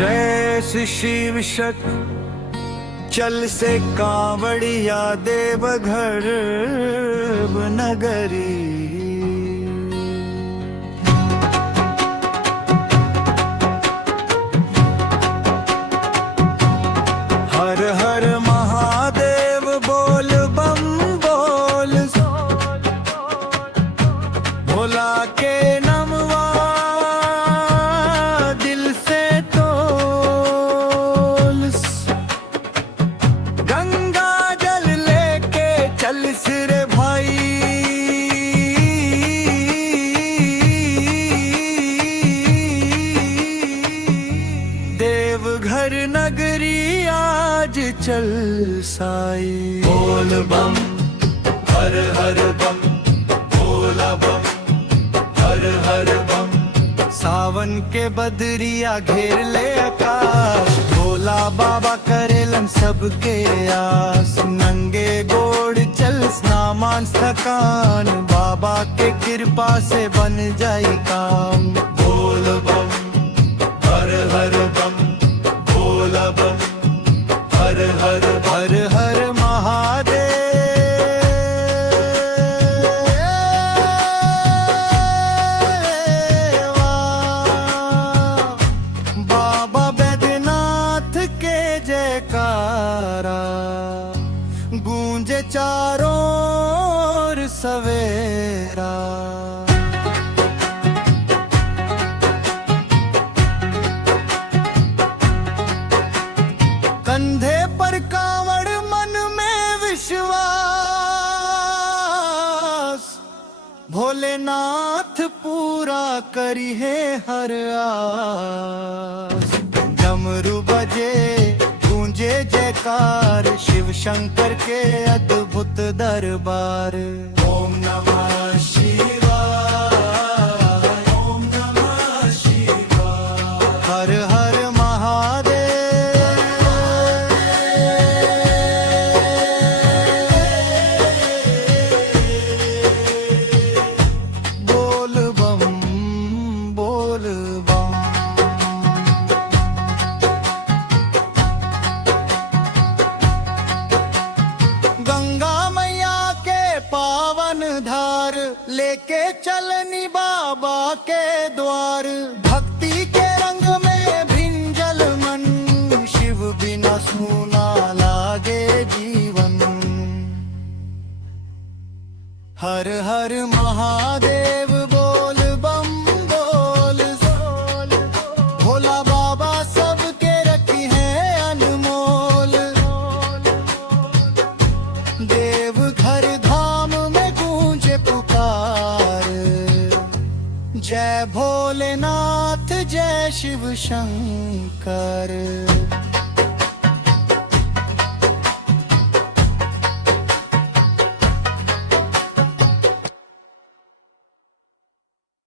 जय श्री शिव शक्ति चल से कांवड़िया देवघर नगरी। हर हर महादेव बोल बम बोल, भोला के नमवा दिल से तोल। गंगा जल लेके चल सिर भाई, देवघर नगरी आज चल साई। बोल बम हर हर बम, भोला बम हर हर बम। सावन के बदरिया घेर ले आकाश, भोला बाबा करेलन सबके आस। नंगे गोड़ चल स्नामान थकान, बाबा के कृपा से बन जाई काम। बोल बम हर हर बम, भोला बम हर हर हर हर महादेव। बाबा बैद्यनाथ के जयकारा गूंजे चारों ओर सवेरा। कंधे पर कांवड़ मन में विश्वास, भोलेनाथ पूरा करी है हर आस। डमरू बजे गूंजे जयकार, शिव शंकर के अद्भुत दरबार। ओम नमः शिवाय, ओम नमः शिवाय। हर हर धार लेके चलनी बाबा के द्वार। भक्ति के रंग में भिंजल मन, शिव बिना सूना लागे जीवन। हर हर महादेव बोल बम बोल, भोला बाबा सबके रखी है अनमोल। देवघर धाम में गूंजे पुकार, जय भोलेनाथ जय शिव शंकर।